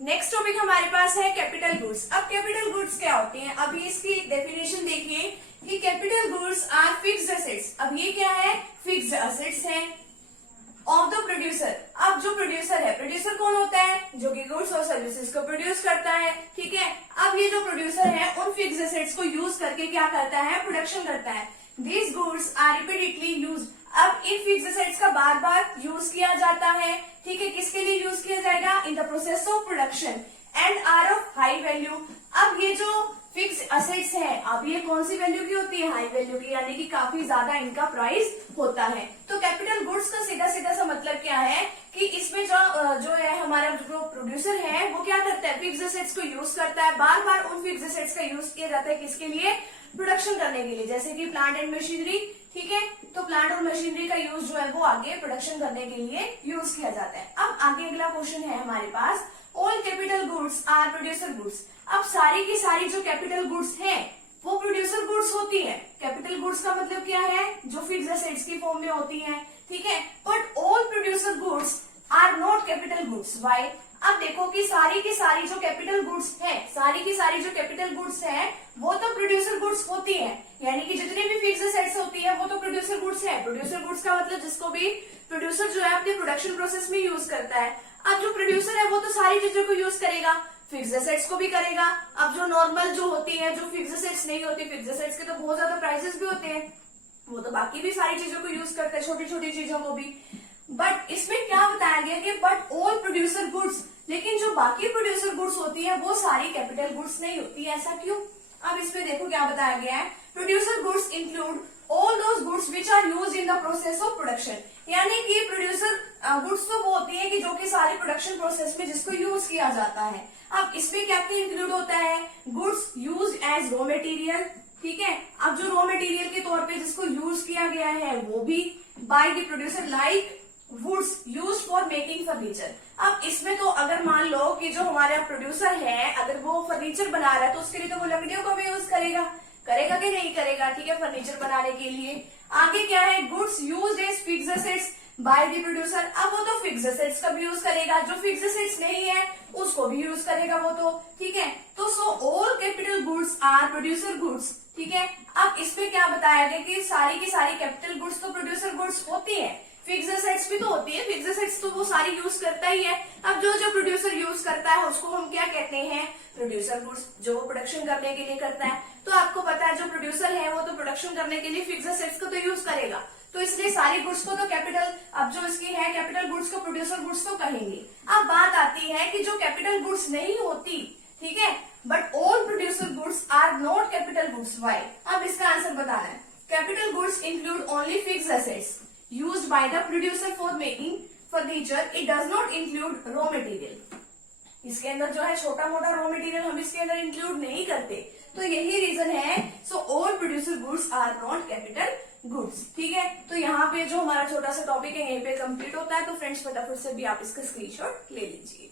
Next topic हमारे पास है कैपिटल गुड्स। अब कैपिटल गुड्स क्या होते हैं, अभी इसकी डेफिनेशन देखिए कि capital goods are fixed assets. अब ये क्या है, फिक्स्ड असेट्स है ऑफ द प्रोड्यूसर। अब जो प्रोड्यूसर है, प्रोड्यूसर कौन होता है, जो कि गुड्स और सर्विसेज को प्रोड्यूस करता है, ठीक है। अब ये जो प्रोड्यूसर है उन फिक्स्ड असेट्स को यूज करके क्या करता है, प्रोडक्शन करता है। These goods are repeatedly used। अब इन फिक्स्ड असेट्स का बार बार यूज किया जाता है, ठीक है। किसके लिए यूज किया जाएगा, in the process of production and are of high value. अब ये जो फिक्स्ड असेट्स है, अब ये कौन सी वैल्यू की होती है, हाई वैल्यू की, यानी कि काफी ज्यादा इनका प्राइस होता है। तो कैपिटल गुड्स का सीधा सीधा सा मतलब क्या है कि इसमें जो है हमारा जो प्रोड्यूसर है वो क्या करता है, फिक्स्ड असेट्स को यूज करता है। बार बार उन फिक्स्ड असेट्स का यूज किया जाता है किसके लिए, प्रोडक्शन करने के लिए, जैसे कि प्लांट एंड मशीनरी, ठीक है। तो प्लांट और मशीनरी का यूज जो है वो आगे प्रोडक्शन करने के लिए यूज किया जाता है। अब आगे अगला क्वेश्चन है हमारे पास, all capital goods are producer goods. अब सारी की सारी जो कैपिटल गुड्स हैं वो प्रोड्यूसर गुड्स होती है। कैपिटल गुड्स का मतलब क्या है, जो फिक्स्ड असेट्स की फॉर्म में होती है, ठीक है। But all producer goods are not capital goods. Why? अब देखो कि सारी की सारी जो कैपिटल गुड्स है, सारी की सारी जो कैपिटल गुड्स है वो तो प्रोड्यूसर गुड्स होती है, यानी कि जितनी भी फिक्स्ड असेट्स होती है वो तो प्रोड्यूसर गुड्स है। प्रोड्यूसर गुड्स का मतलब जिसको भी प्रोड्यूसर जो है अपने प्रोडक्शन प्रोसेस में यूज करता है। अब जो प्रोड्यूसर है वो तो सारी चीजों को यूज करेगा, फिक्स्ड असेट्स को भी करेगा। अब जो नॉर्मल जो होती है, जो फिक्स्ड असेट्स नहीं होती, फिक्स्ड असेट्स के तो बहुत ज्यादा प्राइसेस भी होते हैं, वो तो बाकी भी सारी चीजों को यूज करते हैं, छोटी छोटी चीजों को भी। बट इसमें क्या बताया गया कि बट ऑल प्रोड्यूसर गुड्स, लेकिन जो बाकी प्रोड्यूसर गुड्स होती है वो सारी कैपिटल गुड्स नहीं होती है। ऐसा क्यों? अब इसमें देखो क्या बताया गया है, producer goods include all those goods which are used in the process of production. यानी कि प्रोड्यूसर गुड्स तो वो होती है कि जो कि सारी प्रोडक्शन प्रोसेस में जिसको यूज किया जाता है। अब इसमें क्या क्या इंक्लूड होता है, goods use as raw material, ठीक है। अब जो रॉ मटेरियल के तौर पे जिसको यूज किया गया है वो भी by the producer, like woods use for making furniture. अब इसमें तो अगर मान लो कि जो हमारा प्रोड्यूसर है अगर वो फर्नीचर बना रहा है तो उसके लिए तो वो लकड़ियों का भी यूज करेगा, करेगा कि नहीं करेगा, ठीक है, फर्नीचर बनाने के लिए। आगे क्या है, goods used as fixed assets by the producer. अब वो तो फिक्स्ड असेट्स का भी यूज करेगा, जो फिक्स्ड असेट्स नहीं है उसको भी यूज करेगा वो तो, ठीक है। तो so all capital goods are producer goods, ठीक है। अब इसमें क्या बताया गया कि सारी की सारी कैपिटल गुड्स तो प्रोड्यूसर गुड्स होती है, फिक्स्ड असेट्स भी तो होती है, फिक्स्ड असेट्स तो वो सारी यूज करता ही है। अब जो जो प्रोड्यूसर यूज करता है उसको हम क्या कहते हैं, प्रोड्यूसर गुड्स, जो वो प्रोडक्शन करने के लिए करता है। तो आपको पता है जो प्रोड्यूसर है वो तो प्रोडक्शन करने के लिए फिक्स्ड असेट्स को तो यूज करेगा, तो इसलिए सारी गुड्स को तो कैपिटल, अब जो इसकी है कैपिटल गुड्स को प्रोड्यूसर गुड्स तो कहेंगे। अब बात आती है कि जो कैपिटल गुड्स नहीं होती, ठीक है, but all producer goods are not capital goods. Why? अब इसका आंसर बताना है। Capital goods include only fixed assets used by the producer for making furniture, it does not include raw material। इसके अंदर जो है छोटा मोटा रॉ मटेरियल हम इसके अंदर इंक्लूड नहीं करते, तो यही रीजन है। So all producer goods are not capital goods, ठीक है। तो यहाँ पे जो हमारा छोटा सा टॉपिक है यहीं पे कंप्लीट होता है। तो फ्रेंड्स फटाफट से भी आप इसका स्क्रीनशॉट ले लीजिए।